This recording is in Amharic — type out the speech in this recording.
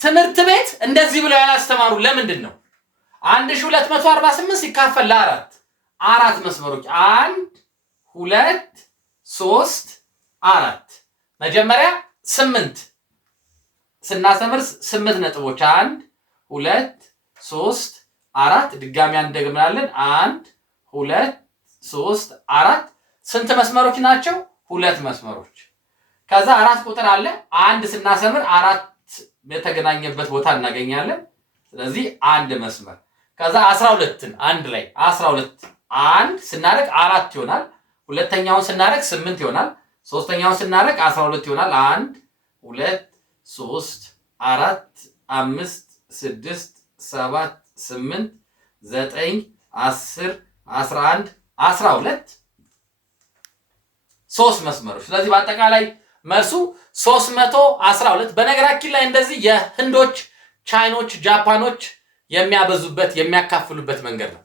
ትምህርት ቤት እንደዚህ ብለው ያላስተማሩ ለምንድን ነው? 1248 ሲካፈል ለ4 4 መስመሮች 1 2 3 4 መጀመሪያ 8 ስናስተምር 8 ነጥቦች 1 2 3 4 ድጋሚ እንደግመናለን 1 2 3 4 ስንት መስመሮች ናቸው? 2 መስመሮች። ከዛ 4 ቁጥር አለ 1 ስናሰምር 4 የተገናኘበት ቦታ እናገኛለን። ስለዚህ 1 መስመር። ከዛ 12ን አንድ ላይ 12 1 ስናደርግ 4 ይሆናል። ሁለተኛውን ስናደርግ 8 ይሆናል። ሶስተኛውን ስናደርግ 12 ይሆናል። 1 2 3 4 5 6 7 8 9 10 11 12 3 መስመሮች። ስለዚህ በአጠቃላይ መልሱ 312። በነገራችን ላይ እንደዚህ የህንዶች፣ ቻይኖች፣ ጃፓኖች የሚያበዙበት የሚያካፍሉበት መንገድ ነው።